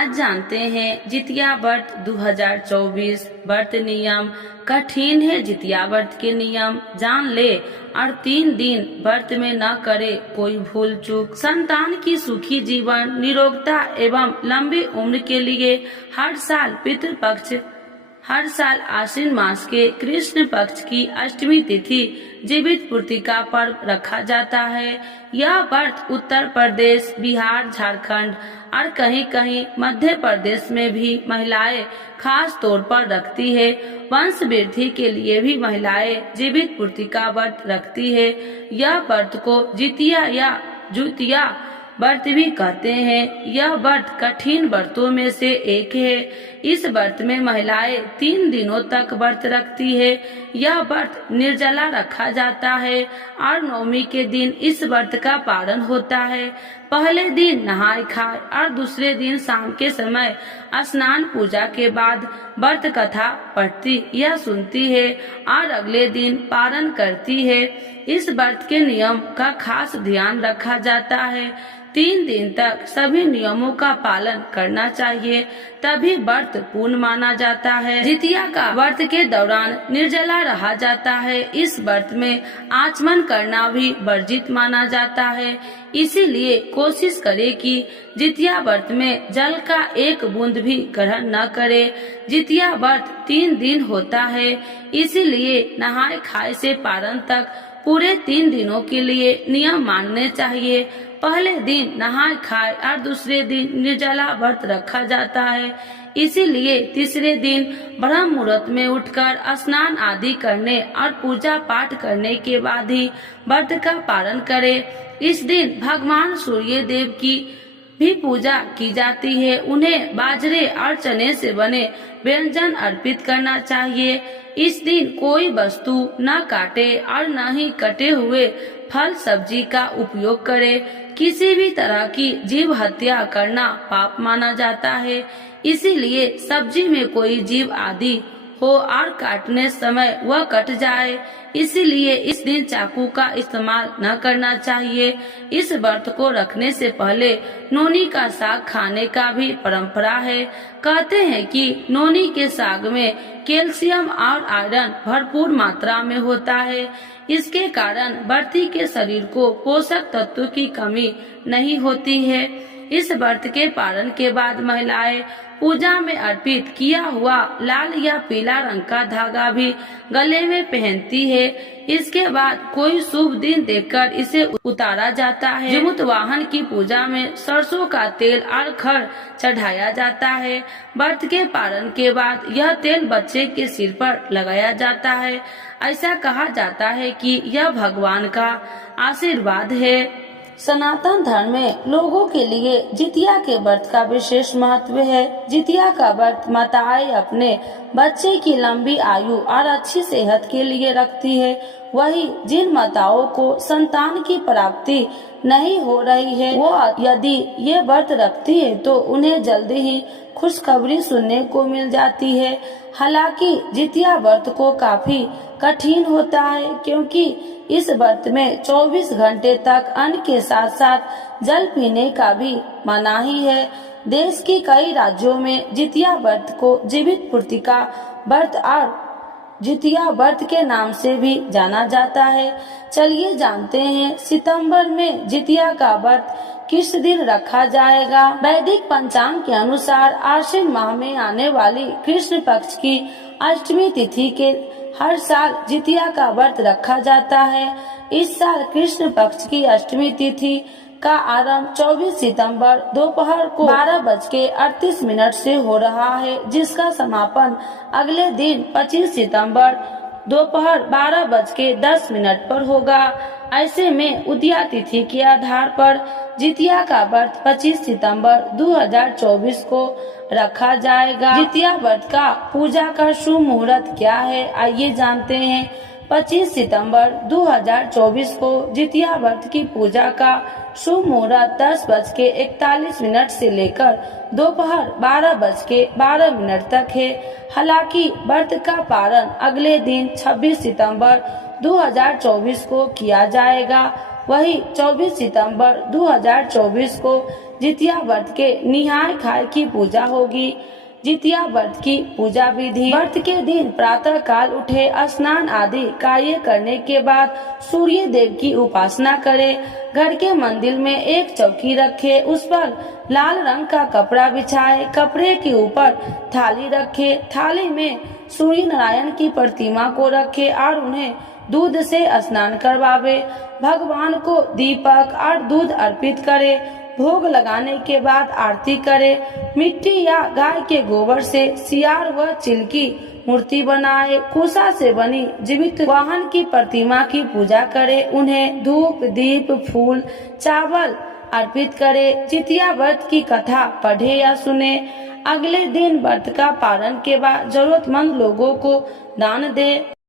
आज जानते हैं जितिया व्रत 2024 व्रत नियम। कठिन है जितिया व्रत के नियम, जान ले और 3 दिन व्रत में न करे कोई भूल चूक। संतान की सुखी जीवन, निरोगता एवं लंबी उम्र के लिए हर साल पितृपक्ष, हर साल आश्विन मास के कृष्ण पक्ष की अष्टमी तिथि जीवित पूर्ति का पर्व रखा जाता है। यह व्रत उत्तर प्रदेश, बिहार, झारखंड और कहीं कहीं मध्य प्रदेश में भी महिलाएं खास तौर पर रखती है। वंश वृद्धि के लिए भी महिलाएं जीवित पूर्ति का व्रत रखती है। यह व्रत को जितिया या जुतिया व्रत भी कहते हैं। यह व्रत कठिन व्रतों में से एक है। इस व्रत में महिलाएं 3 दिनों तक व्रत रखती है। यह व्रत निर्जला रखा जाता है और नवमी के दिन इस व्रत का पालन होता है। पहले दिन नहाय खाए और दूसरे दिन शाम के समय स्नान पूजा के बाद व्रत कथा पढ़ती या सुनती है और अगले दिन पारण करती है। इस व्रत के नियम का खास ध्यान रखा जाता है। 3 दिन तक सभी नियमों का पालन करना चाहिए, तभी व्रत पूर्ण माना जाता है। जितिया का व्रत के दौरान निर्जला रहा जाता है। इस व्रत में आचमन करना भी वर्जित माना जाता है। इसीलिए कोशिश करें कि जितिया व्रत में जल का एक बूंद भी ग्रहण न करे। जितिया व्रत 3 दिन होता है, इसीलिए नहाय खाए से पारण तक पूरे 3 दिनों के लिए नियम मानने चाहिए। पहले दिन नहाय खाए और दूसरे दिन निर्जला व्रत रखा जाता है। इसीलिए तीसरे दिन ब्रह्म मुहूर्त में उठकर स्नान आदि करने और पूजा पाठ करने के बाद ही व्रत का पालन करें। इस दिन भगवान सूर्य देव की भी पूजा की जाती है। उन्हें बाजरे और चने से बने व्यंजन अर्पित करना चाहिए। इस दिन कोई वस्तु न काटे और न ही कटे हुए फल सब्जी का उपयोग करे। किसी भी तरह की जीव हत्या करना पाप माना जाता है। इसीलिए सब्जी में कोई जीव आदि हो और काटने समय वह कट जाए, इसीलिए इस दिन चाकू का इस्तेमाल न करना चाहिए। इस व्रत को रखने से पहले नोनी का साग खाने का भी परंपरा है। कहते हैं कि नोनी के साग में कैल्शियम और आयरन भरपूर मात्रा में होता है। इसके कारण व्रती के शरीर को पोषक तत्वों की कमी नहीं होती है। इस व्रत के पालन के बाद महिलाएं पूजा में अर्पित किया हुआ लाल या पीला रंग का धागा भी गले में पहनती है। इसके बाद कोई शुभ दिन देखकर इसे उतारा जाता है। जमुत वाहन की पूजा में सरसों का तेल और खर चढ़ाया जाता है। व्रत के पालन के बाद यह तेल बच्चे के सिर पर लगाया जाता है। ऐसा कहा जाता है कि यह भगवान का आशीर्वाद है। सनातन धर्म में लोगों के लिए जितिया के व्रत का विशेष महत्व है। जितिया का व्रत माताएं अपने बच्चे की लंबी आयु और अच्छी सेहत के लिए रखती है। वही जिन माताओं को संतान की प्राप्ति नहीं हो रही है, वो यदि ये व्रत रखती है तो उन्हें जल्दी ही खुशखबरी सुनने को मिल जाती है। हालांकि जितिया व्रत को काफी कठिन होता है, क्योंकि इस व्रत में 24 घंटे तक अन्न के साथ साथ जल पीने का भी मनाही है। देश के कई राज्यों में जितिया व्रत को जीवित पूर्ति का व्रत और जितिया व्रत के नाम से भी जाना जाता है। चलिए जानते हैं सितंबर में जितिया का व्रत किस दिन रखा जाएगा। वैदिक पंचांग के अनुसार आश्विन माह में आने वाली कृष्ण पक्ष की अष्टमी तिथि के हर साल जितिया का व्रत रखा जाता है। इस साल कृष्ण पक्ष की अष्टमी तिथि का आरंभ 24 सितंबर दोपहर को 12:38 से हो रहा है, जिसका समापन अगले दिन 25 सितंबर दोपहर 12:10 पर होगा। ऐसे में उदया तिथि के आधार पर जितिया का व्रत 25 सितंबर 2024 को रखा जाएगा। जितिया व्रत का पूजा का शुभ मुहूर्त क्या है, आइए जानते हैं। 25 सितंबर 2024 को जितिया व्रत की पूजा का शुभ मुहूर्त 10:41 से लेकर दोपहर 12:12 तक है। हालांकि व्रत का पारण अगले दिन 26 सितंबर 2024 को किया जाएगा। वही 24 सितंबर 2024 को जितिया व्रत के निहाय खाए की पूजा होगी। जितिया व्रत की पूजा विधि। व्रत के दिन प्रातः काल उठे, स्नान आदि कार्य करने के बाद सूर्य देव की उपासना करें। घर के मंदिर में एक चौकी रखे, उस पर लाल रंग का कपड़ा बिछाए, कपड़े के ऊपर थाली रखे, थाली में सूर्य नारायण की प्रतिमा को रखे और उन्हें दूध से स्नान करवावे। भगवान को दीपक और दूध अर्पित करे। भोग लगाने के बाद आरती करे। मिट्टी या गाय के गोबर से सियार व चिल की मूर्ति बनाए। कुशा से बनी जीवित वाहन की प्रतिमा की पूजा करे। उन्हें धूप, दीप, फूल, चावल अर्पित करे। जितिया व्रत की कथा पढ़े या सुने। अगले दिन व्रत का पारण के बाद जरूरतमंद लोगों को दान दे।